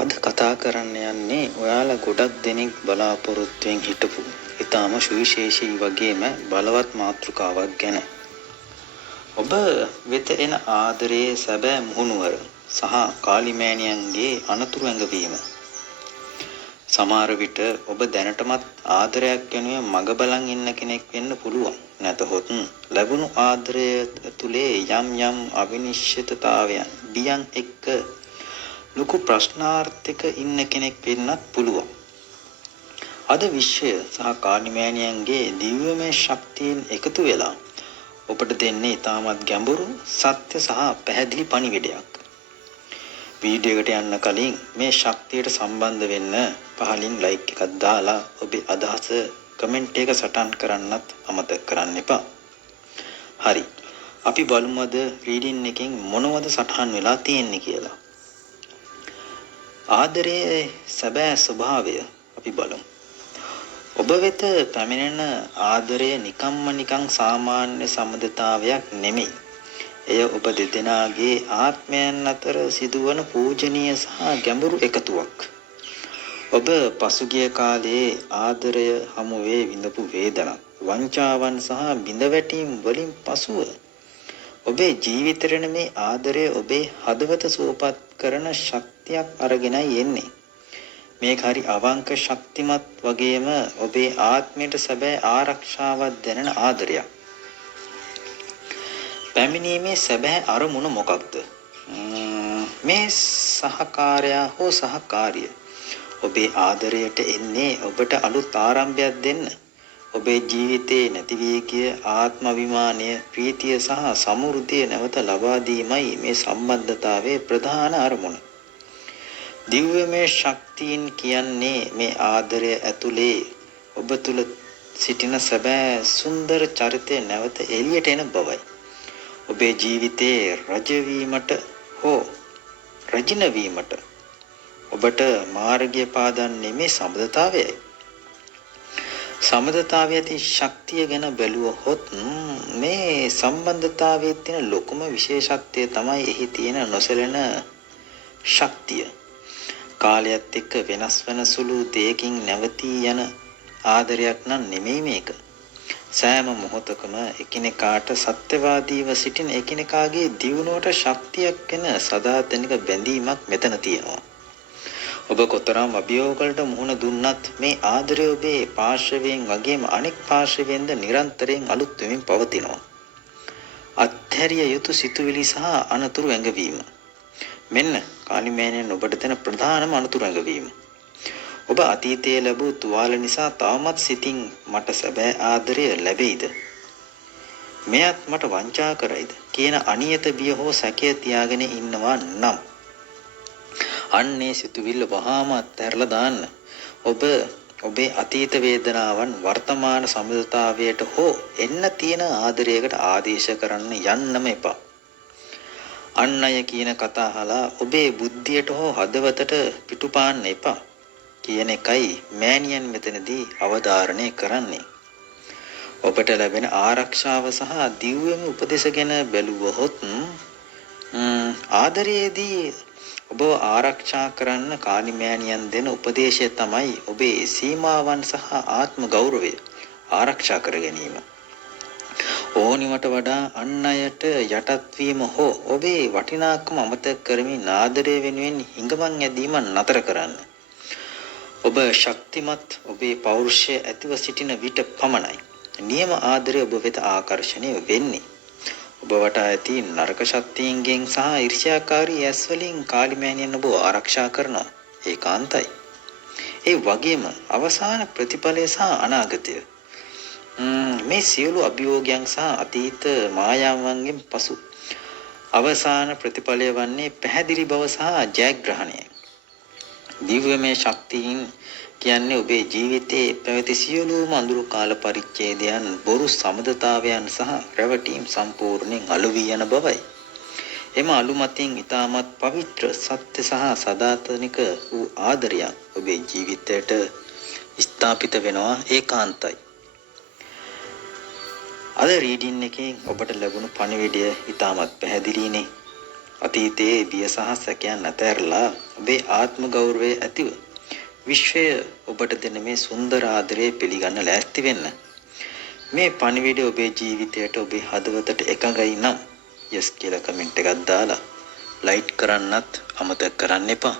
අද කතා කරන්න යන්නේ ඔයාලා ගොඩක් දෙනෙක් බලාපොරොත්තුෙන් හිටපු ඊටාම සුවිශේෂී වගේම බලවත් මාතෘකාවක් ගැන. ඔබ වෙත එන ආදරයේ සැබෑ මුහුණුවර සහ කාලිමෑණියන්ගේ අනතුරු ඇඟවීම. සමහර විට ඔබ දැනටමත් ආදරයක් වෙනුවෙන් මග බලන් ඉන්න කෙනෙක් වෙන්න පුළුවන්. නැතහොත් ලැබුණු ආදරය තුලේ යම් අවිනිශ්චිතතාවයන් බියන් එක්ක ලොකු ප්‍රශ්නාර්ථයක ඉන්න කෙනෙක් වෙන්නත් පුළුවන්. අද විශ්වය සහ කාලිමෑණියන්ගේ දිව්‍යමය ශක්තියෙන් එකතු වෙලා ඔබට දෙන්නේ ඊටමත් ගැඹුරු සත්‍ය සහ පැහැදිලි පණිවිඩයක්. වීඩියෝ එකට යන්න කලින් මේ ශක්තියට සම්බන්ධ වෙන්න පහලින් ලයික් එකක් දාලා ඔබේ අදහස කමෙන්ට් එක සටහන් කරන්නත් අමතක කරන්න එපා. හරි. අපි බලමු අද රීඩින් එකෙන් මොනවද සටහන් වෙලා තියෙන්නේ කියලා. ආදරයේ සැබෑ ස්වභාවය අපි බලමු. ඔබ වෙත පැමිණෙන ආදරය නිකන් සාමාන්‍ය සම්බන්ධතාවයක් නෙමෙයි. එය ඔබ දෙදෙනාගේ ආත්මයන් අතර සිදුවන පූජනීය සහ ගැඹුරු එකතුවක්. ඔබ පසුගිය කාලයේ ආදරය හමුවේ විඳපු වේදනා, වංචාවන් සහ බිඳවැටීම් වලින් පසුව ඔබේ ජීවිතේට මේ ආදරය ඔබේ හදවත සුවපත් කරන ශක්තියක් අරගෙනයි එන්නේ. මේක හරි අවංක ශක්තිමත් වගේම ඔබේ ආත්මයට සැබෑ ආරක්ෂාවක් දැනෙන ආදරයක්. පැමිණීමේ සැබෑ අරමුණ මොකක්ද? මේ සහකාරයා හෝ සහකාරිය ඔබේ ආදරයට එන්නේ ඔබට අලුත් ආරම්භයක් දෙන්න. ඔබේ ජීවිතේ නැති වී ගිය ආත්ම අභිමානය, ප්‍රීතිය සහ සමෘද්ධිය නැවත ලබා දීමයි මේ සම්බන්ධතාවයේ ප්‍රධාන අරමුණ. දිව්‍යමය ශක්තියින් කියන්නේ මේ ආදරය ඇතුලේ ඔබ තුල සිටින සැබෑ සුන්දර චරිතය නැවත එළියට එන බවයි. ඔබේ ජීවිතේ රජ වීමට හෝ රජින වීමට ඔබට මාර්ගය පාදන්නේ මේ සම්බන්ධතාවයයි. සම්බන්ධතාවයේ තියෙන ශක්තිය ගැන බැලුවොත් මේ සම්බන්ධතාවයේ තියෙන ලොකුම විශේෂත්වය තමයි එහි තියෙන නොසැලෙන ශක්තිය. කාලයත් එක්ක වෙනස් වෙන සුළු දෙයකින් නැවතී යන ආදරයක් නම් නෙමෙයි මේක. සෑම මොහොතකම එකිනෙකාට සත්‍යවාදීව සිටින එකිනෙකාගේ දියුණුවට ශක්තියක් වෙන සදාතනික බැඳීමක් මෙතන තියෙනවා. ඔබ කොතරම් අභියෝගවලට මුහුණ දුන්නත් මේ ආදරය ඔබේ පාර්ශවයෙන් වගේම අනෙක් පාර්ශවයෙන්ද නිරන්තරයෙන් අලුත් වෙමින් පවතිනවා. අත්හැරිය යුතු සිතුවිලි සහ අනතුරු ඇඟවීම. මෙන්න කාලිමෑණියන් ඔබට දෙන ප්‍රධානම අනතුරු ඇඟවීම. ඔබ අතීතයේ ලැබූ තුවාල නිසා තවමත් සිතින් මට සැබෑ ආදරය ලැබෙයිද? මෙයත් මට වංචා කරයිද කියන අනියත බිය හෝ සැකය තියාගෙන ඉන්නවා නම් අන්නේ සිතුවිල්ල වහාම අත්හැරලා දාන්න. ඔබ ඔබේ අතීත වේදනාවන් වර්තමාන සම්බන්ධතාවයට හෝ එන්න තියෙන ආදරයකට ආදේශ කරන්න යන්නම එපා. අන් අය කියන කතා අහලා ඔබේ බුද්ධියට හෝ හදවතට පිටුපාන්න එපා කියන එකයි මෑණියන් මෙතනදී අවධාරණය කරන්නේ. ඔබට ලැබෙන ආරක්ෂාව සහ දිව්‍යම උපදෙස් ගැන බැලුවහොත් ආදරයේදී ඔබ ආරක්ෂා කරන්න කාලිමෑණියන් දෙන උපදේශය තමයි ඔබේ සීමාවන් සහ ආත්ම ගෞරවය ආරක්ෂා කර ගැනීම. ඕනිවට වඩා අන් අයට යටත් වීම හෝ ඔබේ වටිනාකම අමතක කරමින් ආදරය වෙනුවෙන් හිඟමන් ඇදීම නතර කරන්න. ඔබ ශක්තිමත් ඔබේ පෞරුෂය ඇතිව සිටින විට පමණයි නියම ආදරය ඔබ වෙත ආකර්ෂණය වෙන්නේ. ඔබ වටා ඇති නරක ශක්තියින්ගෙන් සහ ඊර්ෂ්‍යාකාරී ඇස් වලින් කාලිමෑණියන් ඔබ ආරක්ෂා කරනවා. ඒකාන්තයි. ඒ වගේම අවසාන ප්‍රතිඵලය සහ අනාගතය මේ සියලු අභියෝගයන් සහ අතීත මායාවන්ගෙන් පසු අවසාන ප්‍රතිඵලය වන්නේ පැහැදිලි බව සහ ජයග්‍රහණය. දිව්‍යමය ශක්තියින් කියන්නේ ඔබේ ජීවිතයේ පැවති සියලුම අඳුරු කාල පරිච්ඡේදයන් බොරු සමදතාවයන් සහ රැවටීම් සම්පූර්ණයෙන් අලු වී යන බවයි. එම අලුමතින් ඊටමත් පවිත්‍ර සත්‍ය සහ සදාතනික වූ ආදරයක් ඔබේ ජීවිතයට ස්ථාපිත වෙනවා ඒකාන්තයි. අද රීඩින් එකේ ඔබට ලැබුණු පණිවිඩය ඊටමත් පැහැදිලිනේ. අතීතයේ බිය සහ සැකයන් අතහැරලා ඔබේ ආත්ම ගෞරවය ඇතිව විශ්වය ඔබට දෙන මේ සුන්දර ආදරය පිළිගන්න ලෑස්ති වෙන්න. මේ පණිවිඩය ඔබේ ජීවිතයට ඔබේ හදවතට එකඟයි නම් යස් කියලා කමෙන්ට් එකක් දාලා ලයික් කරන්නත් අමතක කරන්න එපා.